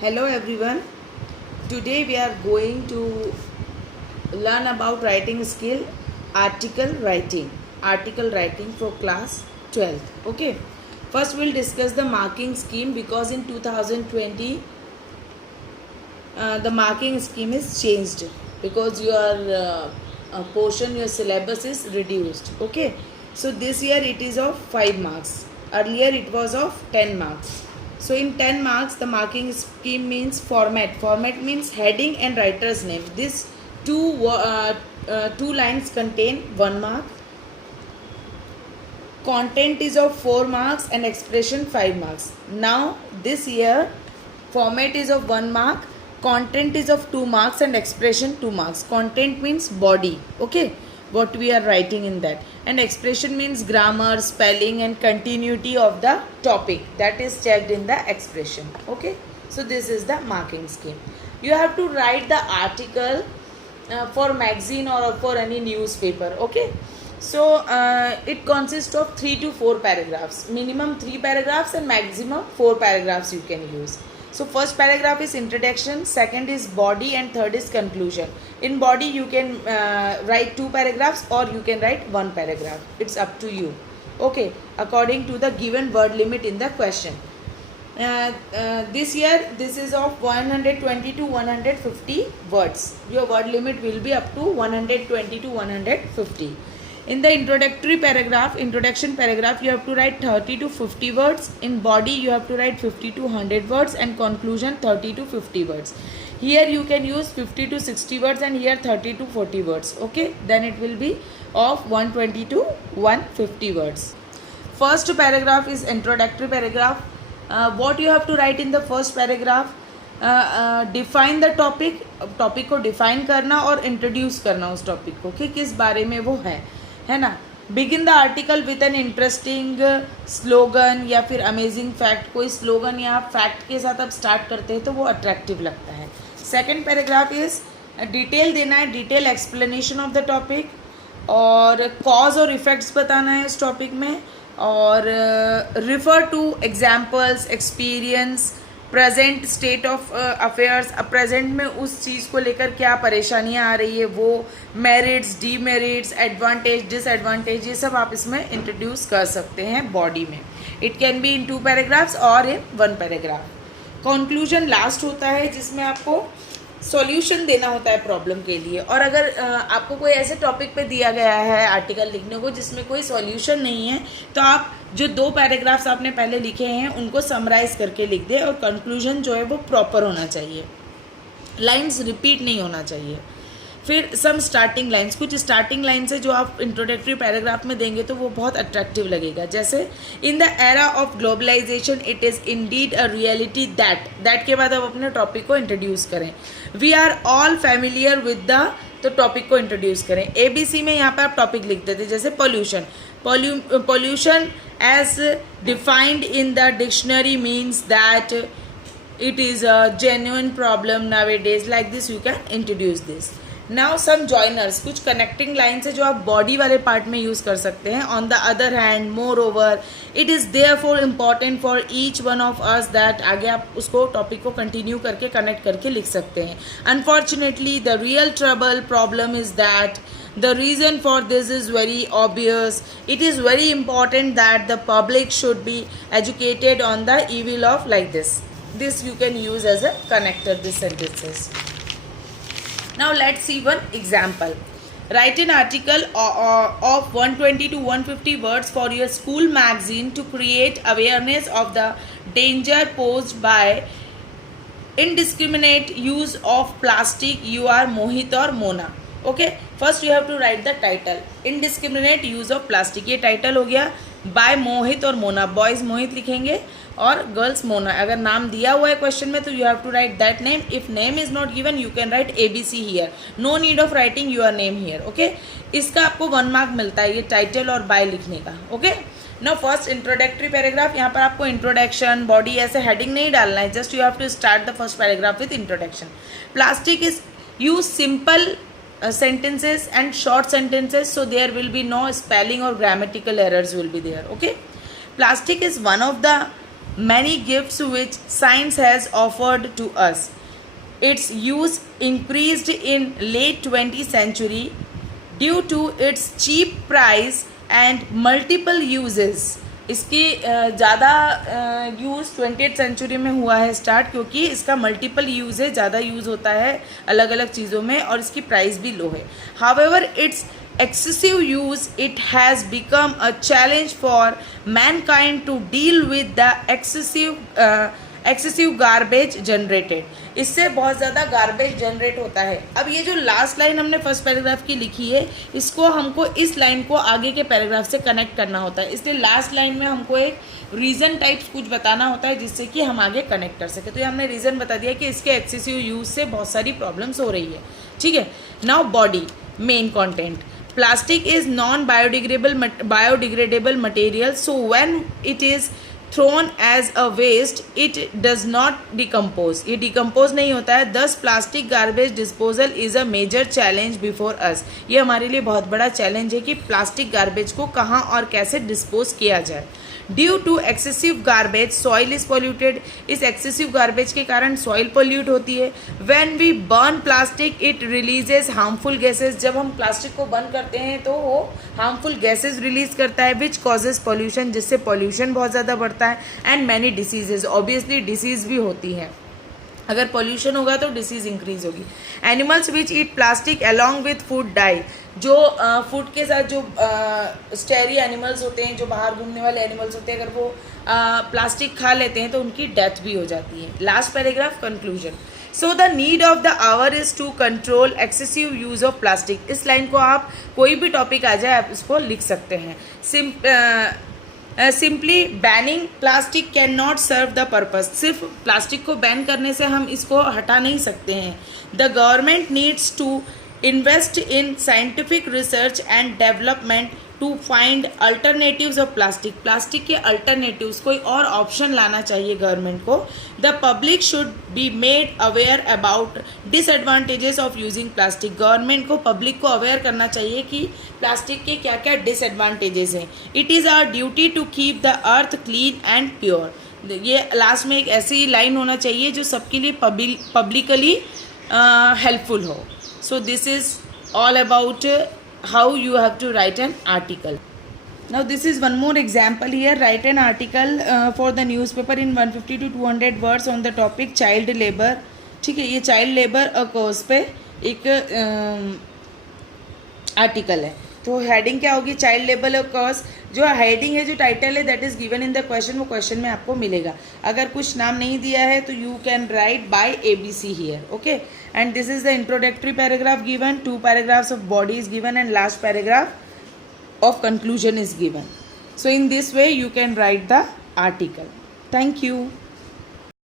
Hello everyone. Today we are going to learn about writing skill article writing for class 12th. Okay. First we'll discuss the marking scheme because in 2020 the marking scheme is changed because your syllabus is reduced. Okay. So this year it is of 5 marks. Earlier it was of 10 marks. So in 10 marks, the marking scheme means format. Format means heading and writer's name. These two lines contain 1 mark. Content is of 4 marks and expression 5 marks. Now this year, format is of 1 mark. Content is of 2 marks and expression 2 marks. Content means body. Okay. What we are writing in that, and expression means grammar, spelling and continuity of the topic that is checked in the expression. Okay, so this is the marking scheme. You have to write the article for magazine or for any newspaper. Okay, so it consists of 3 to 4 paragraphs, minimum 3 paragraphs and maximum 4 paragraphs you can use. So first paragraph is introduction, second is body and third is conclusion. In body you can write 2 paragraphs or you can write 1 paragraph. It's up to you. Okay, according to the given word limit in the question. This year this is of 120 to 150 words. Your word limit will be up to 120 to 150. In the introduction paragraph, you have to write 30 to 50 words. In body, you have to write 50 to 100 words, and conclusion 30 to 50 words. Here you can use 50 to 60 words and here 30 to 40 words. Okay, then it will be of 120 to 150 words. First paragraph is introductory paragraph. What you have to write in the first paragraph? Define the topic को define करना और introduce करना उस topic को कि किस बारे में वो है ना. Begin the article with an interesting slogan या फिर अमेजिंग फैक्ट. कोई स्लोगन या फैक्ट के साथ आप स्टार्ट करते हैं तो वो अट्रैक्टिव लगता है. सेकेंड पैराग्राफ इज डिटेल देना है, detail explanation of the topic और कॉज और इफेक्ट्स बताना है इस टॉपिक में और refer two examples, experience, present state of affairs. अब प्रेजेंट में उस चीज़ को लेकर क्या परेशानियां आ रही है, वो मेरिट्स, डीमेरिट्स, एडवांटेज, डिसएडवांटेज, ये सब आप इसमें इंट्रोड्यूस कर सकते हैं बॉडी में. It can be in 2 paragraphs और इन 1 पैराग्राफ. कंक्लूजन लास्ट होता है जिसमें आपको सॉल्यूशन देना होता है प्रॉब्लम के लिए. और अगर आपको कोई ऐसे टॉपिक पे दिया गया है आर्टिकल लिखने को जिसमें कोई सॉल्यूशन नहीं है तो आप जो 2 पैराग्राफ्स आपने पहले लिखे हैं उनको समराइज करके लिख दें और कंक्लूजन जो है वो प्रॉपर होना चाहिए, लाइंस रिपीट नहीं होना चाहिए. फिर सम स्टार्टिंग लाइंस, कुछ स्टार्टिंग लाइन्स है जो आप इंट्रोडक्टरी पैराग्राफ में देंगे तो वो बहुत अट्रैक्टिव लगेगा. जैसे in the era of globalization it is indeed a reality that के बाद आप अपने टॉपिक को इंट्रोड्यूस करें. We are all familiar with the, तो टॉपिक को इंट्रोड्यूस करें. ABC में यहाँ पर आप टॉपिक लिख देते जैसे pollution as defined in the dictionary means that it is a genuine problem nowadays. Like this you can introduce this. Now some joiners, कुछ connecting lines है जो आप body वाले part में use कर सकते हैं. On the other hand, moreover, it is therefore important for each one of us that आगे आप उसको topic को continue करके connect करके लिख सकते हैं. Unfortunately, the real problem is that the reason for this is very obvious. It is very important that the public should be educated on the evil of like this. This you can use as a connector, these sentences. Now let's see one example. Write an article of 120 to 150 words for your school magazine to create awareness of the danger posed by indiscriminate use of plastic. You are Mohit or Mona. Okay, first you have to write the title. Indiscriminate use of plastic, ये title हो गया. Bye मोहित और Mona, boys मोहित लिखेंगे और girls Mona. अगर नाम दिया हुआ है क्वेश्चन में तो you have to write that name. If name is not given you can write ABC here. No need of writing your name here. Okay, इसका आपको 1 मार्क मिलता है ये टाइटल और बाय लिखने का. Okay, now first introductory paragraph. यहाँ पर आपको इंट्रोडक्शन, बॉडी ऐसे हेडिंग नहीं डालना है. Just you have to start the first paragraph with introduction. Plastic is use simple sentences and short sentences, so there will be no spelling or grammatical errors will be there. Okay, plastic is one of the many gifts which science has offered to us. Its use increased in late 20th century due to its cheap price and multiple uses. इसकी ज़्यादा use 20th century में हुआ है start, क्योंकि इसका multiple use है, ज़्यादा use होता है अलग अलग चीज़ों में, और इसकी प्राइस भी लो है. However it's excessive use, it has become a challenge for mankind to deal with the excessive garbage generated. इससे बहुत ज़्यादा गार्बेज जनरेट होता है. अब ये जो लास्ट लाइन हमने फर्स्ट पैराग्राफ की लिखी है, इसको हमको इस लाइन को आगे के पैराग्राफ से कनेक्ट करना होता है, इसलिए लास्ट लाइन में हमको एक रीज़न टाइप्स कुछ बताना होता है जिससे कि हम आगे कनेक्ट कर सकें. तो ये हमने रीज़न बता दिया कि इसके एक्सेसिव यूज़ से बहुत सारी प्रॉब्लम्स हो रही है. ठीक है. Now body main content. Plastic is non-biodegradable material, so when it is thrown as a waste, it does not decompose. ये decompose नहीं होता है. Thus, plastic garbage disposal is a major challenge before us. ये हमारे लिए बहुत बड़ा challenge है कि प्लास्टिक गार्बेज को कहाँ और कैसे डिस्पोज किया जाए. Due to excessive garbage soil is polluted. इस एक्सेसिव गार्बेज के कारण सॉइल पॉल्यूट होती है. When we burn plastic it releases harmful gases. जब हम प्लास्टिक को बर्न करते हैं तो वो हार्मफुल गैसेस रिलीज करता है, विच कॉजेज पॉल्यूशन, जिससे पॉल्यूशन बहुत ज़्यादा बढ़ता है, and many diseases. Obviously disease भी होती हैं. अगर पॉल्यूशन होगा तो डिसीज़ इंक्रीज होगी. Animals which eat plastic along with food die. जो फूड के साथ जो स्टेरी एनिमल्स होते हैं, जो बाहर घूमने वाले एनिमल्स होते हैं, अगर वो प्लास्टिक खा लेते हैं तो उनकी डेथ भी हो जाती है. Last paragraph conclusion. So the need of the hour is to control excessive use of plastic. इस लाइन को आप कोई भी टॉपिक आ जाए आप इसको लिख सकते हैं. Simply banning plastic can not serve the purpose. सिर्फ प्लास्टिक को बैन करने से हम इसको हटा नहीं सकते हैं. The government needs to invest in scientific research and development to find alternatives of plastic. Plastic के अल्टरनेटिव्स, कोई और ऑप्शन लाना चाहिए गवर्नमेंट को. The public should be made aware about disadvantages of using plastic. Government को public को aware करना चाहिए कि प्लास्टिक के क्या क्या डिसएडवांटेजेस हैं. It is our duty to keep the earth clean and pure. ये लास्ट में एक ऐसी लाइन होना चाहिए जो सबके लिए पब्लिकली हेल्पफुल हो. So this is all about how you have to write an article. Now this is one more example here. Write an article for the newspaper in 150 to 200 words on the topic child labor. ठीक है, ये child labor occurs पे एक article है. तो heading क्या होगी? Child labour occurs. जो हेडिंग है, जो टाइटल है, that is given in the question, वो क्वेश्चन में आपको मिलेगा. अगर कुछ नाम नहीं दिया है तो you can write by ABC here. Okay, and this is the introductory paragraph given, 2 paragraphs of body is given, and last paragraph of conclusion is given. So in this way you can write the article. Thank you.